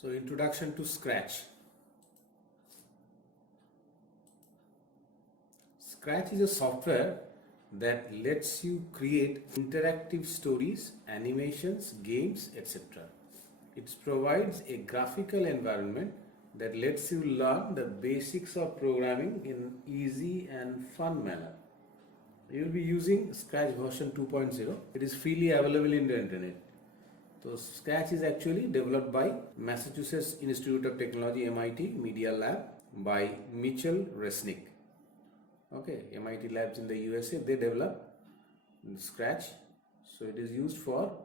So, introduction to Scratch. Scratch is a software that lets you create interactive stories, animations, games, etc. It provides a graphical environment that lets you learn the basics of programming in easy and fun manner. You will be using Scratch version 2.0. It is freely available in the internet. So Scratch is actually developed by Massachusetts Institute of Technology MIT Media Lab by Mitchell Resnick. Okay, MIT labs in the USA, they develop Scratch. So it is used for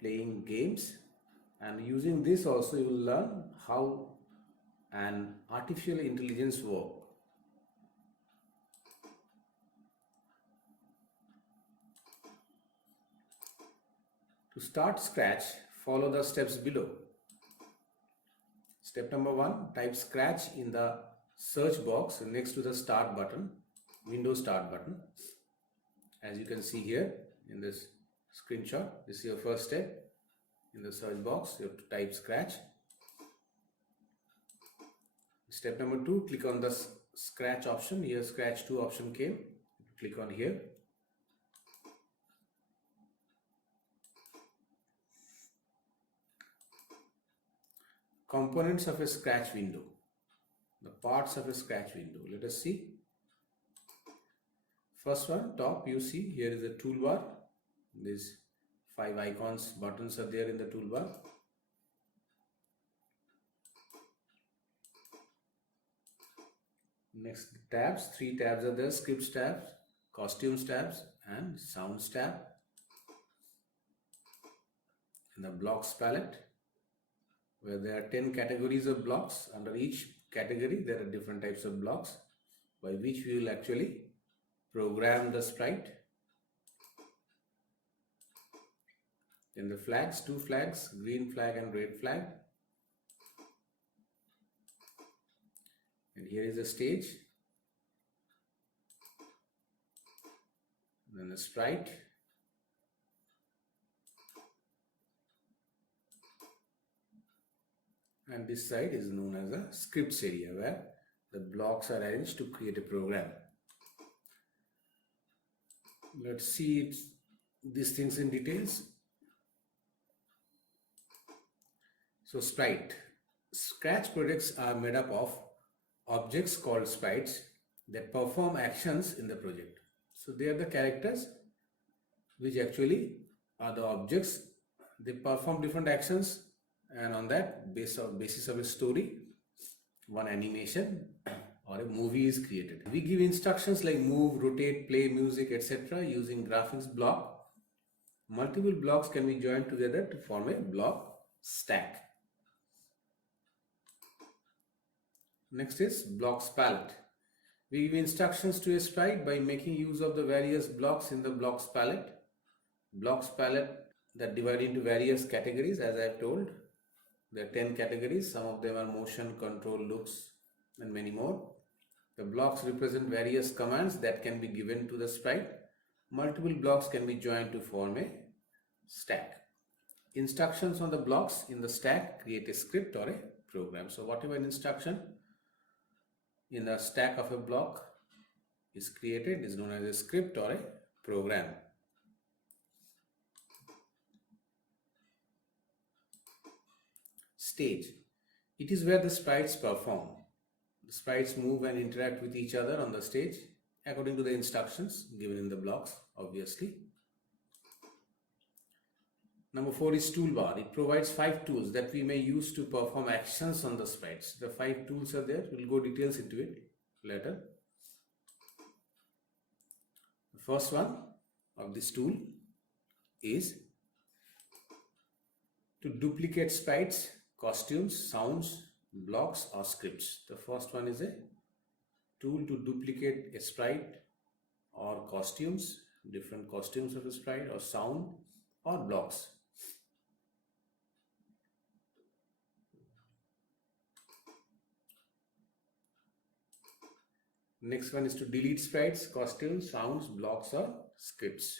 playing games, and using this also you will learn how an artificial intelligence works. To start Scratch, follow the steps below. Step number 1, type Scratch in the search box next to the start button, Windows start button. As you can see here in this screenshot, this is your first step. In the search box, you have to type Scratch. Step number 2, click on the Scratch option. Here Scratch 2 option came. Click on here. Components of a Scratch window. The parts of a Scratch window. Let us see. First one, top, you see here is a toolbar. These 5 icons, buttons are there in the toolbar. Next, tabs, 3 tabs are there: scripts tabs, costumes tabs, and sounds tab. And the blocks palette, where there are 10 categories of blocks. Under each category there are different types of blocks by which we will actually program the sprite. Then the flags, 2 flags, green flag and red flag. And here is the stage. Then the sprite. And this side is known as the scripts area, where the blocks are arranged to create a program. Let's see these things in details. So sprite. Scratch projects are made up of objects called sprites that perform actions in the project. So they are the characters which actually are the objects. They perform different actions, and on that basis of a story, one animation or a movie is created. We give instructions like move, rotate, play, music, etc. using graphics block. Multiple blocks can be joined together to form a block stack. Next is blocks palette. We give instructions to a sprite by making use of the various blocks in the blocks palette. Blocks palette that divide into various categories, as I have told. There are 10 categories. Some of them are motion, control, looks, and many more. The blocks represent various commands that can be given to the sprite. Multiple blocks can be joined to form a stack. Instructions on the blocks in the stack create a script or a program. So whatever an instruction in the stack of a block is created is known as a script or a program. Stage. It is where the sprites perform. The sprites move and interact with each other on the stage according to the instructions given in the blocks, obviously. Number 4 is toolbar. It provides 5 tools that we may use to perform actions on the sprites. The 5 tools are there. We'll go details into it later. The first one of this tool is to duplicate sprites, costumes, sounds, blocks, or scripts. The first one is a tool to duplicate a sprite or costumes, different costumes of a sprite, or sound, or blocks. Next one is to delete sprites, costumes, sounds, blocks, or scripts.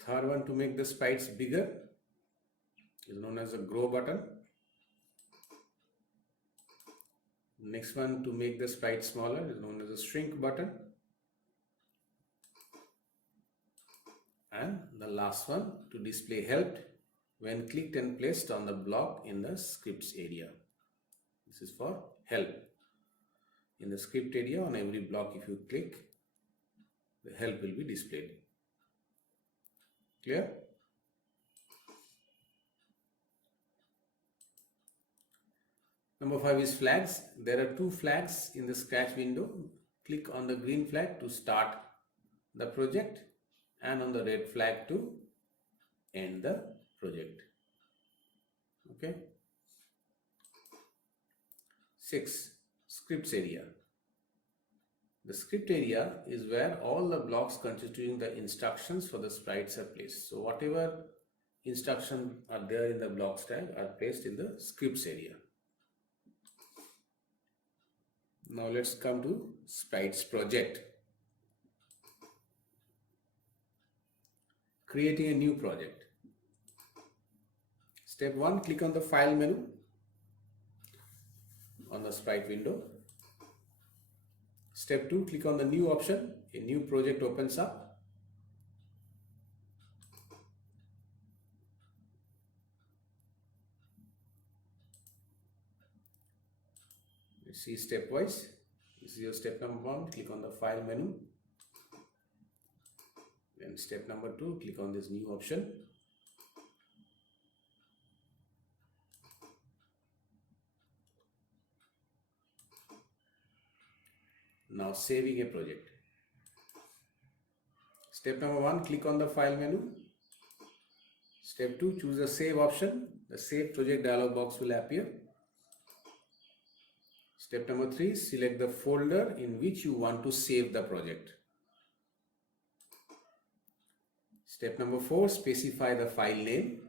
Third one, to make the sprites bigger. is known as a grow button. Next one, to make the sprite smaller, is known as a shrink button. And the last one, to display helped when clicked and placed on the block in the scripts area. This is for help. In the script area, on every block, if you click, the help will be displayed. Clear? Number 5 is flags. There are 2 flags in the Scratch window. Click on the green flag to start the project and on the red flag to end the project. Okay. 6. Scripts area. The script area is where all the blocks constituting the instructions for the sprites are placed. So whatever instructions are there in the blocks tag are placed in the scripts area. Now let's come to Sprites project. Creating a new project. Step 1, click on the file menu on the sprite window. Step 2, click on the new option. A new project opens up. Let's see stepwise. This is your step number 1. Click on the file menu. Then step number 2, click on this new option. Now saving a project. Step number 1, click on the file menu. Step 2, choose the save option. The save project dialog box will appear. Step number 3, select the folder in which you want to save the project. Step number 4, specify the file name.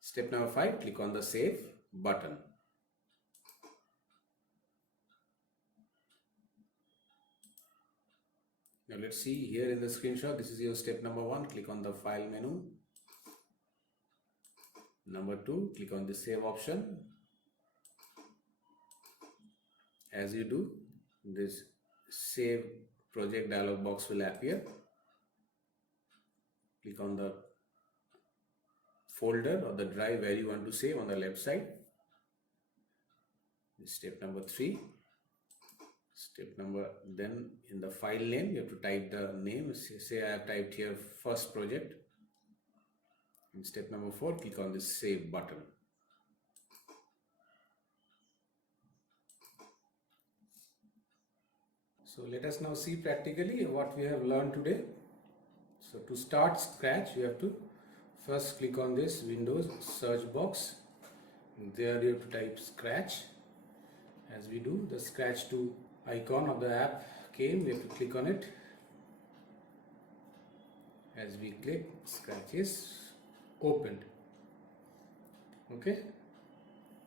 Step number 5, click on the save button. Now let's see here in the screenshot, this is your step number 1, click on the file menu. Number 2, click on the save option. As you do, this save project dialog box will appear. Click on the folder or the drive where you want to save on the left side. This is step number 3. Then in the file name, you have to type the name. Say I have typed here first project. In step number 4, click on this save button. So let us now see practically what we have learned today. So to start Scratch, you have to first click on this Windows search box. There you have to type Scratch. As we do, the Scratch 2 icon of the app came, we have to click on it. As we click, Scratch is opened. Okay.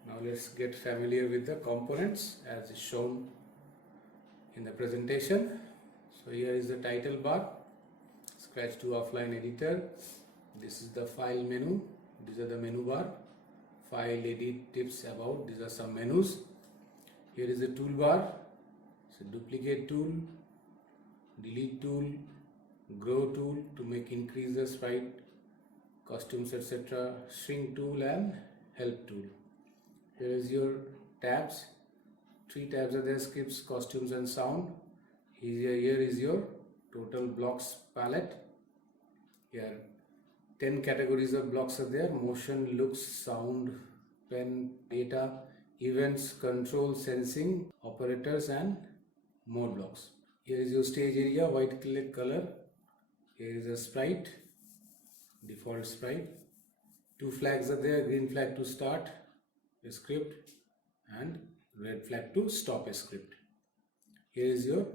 Now let's get familiar with the components as is shown in the presentation. So here is the title bar, Scratch 2 offline editor. This is the file menu. These are the menu bar. File, edit, tips, about. These are some menus. Here is the toolbar. So duplicate tool, delete tool, grow tool to make increase the sprite, costumes, etc. Shrink tool and help tool. Here is your tabs. 3 tabs are there: scripts, costumes and sound. Here is your total blocks palette. Here 10 categories of blocks are there: motion, looks, sound, pen, data, events, control, sensing, operators and more blocks. Here is your stage area, white color. Here is a sprite, default sprite. 2 flags are there: green flag to start a script and red flag to stop a script. Here is your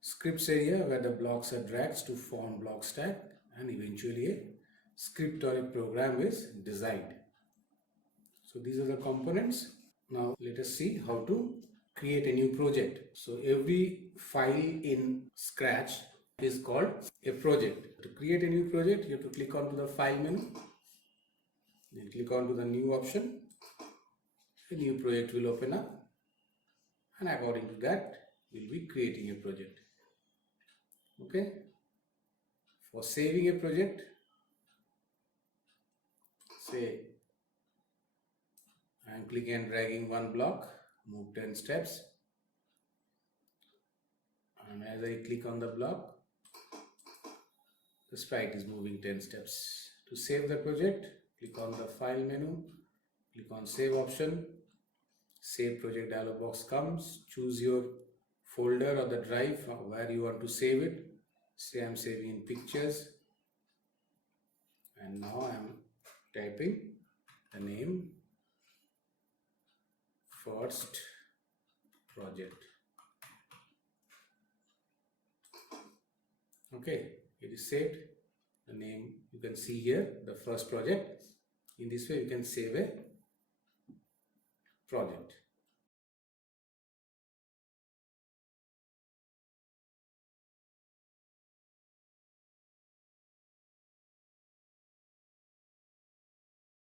scripts area where the blocks are dragged to form block stack and eventually a script or a program is designed. So these are the components. Now let us see how to create a new project. So every file in Scratch is called a project. To create a new project, you have to click onto the file menu, then click onto the new option. A new project will open up, and according to that, we'll be creating a project. Okay. For saving a project, say I am clicking and dragging one block, move 10 steps, and as I click on the block, the sprite is moving 10 steps. To save the project, click on the file menu, click on save option, save project dialog box comes, choose your folder or the drive where you want to save it. Say I'm saving in pictures, and now I'm typing the name first project. Okay, it is saved. The name you can see here, the first project. In this way you can save a project.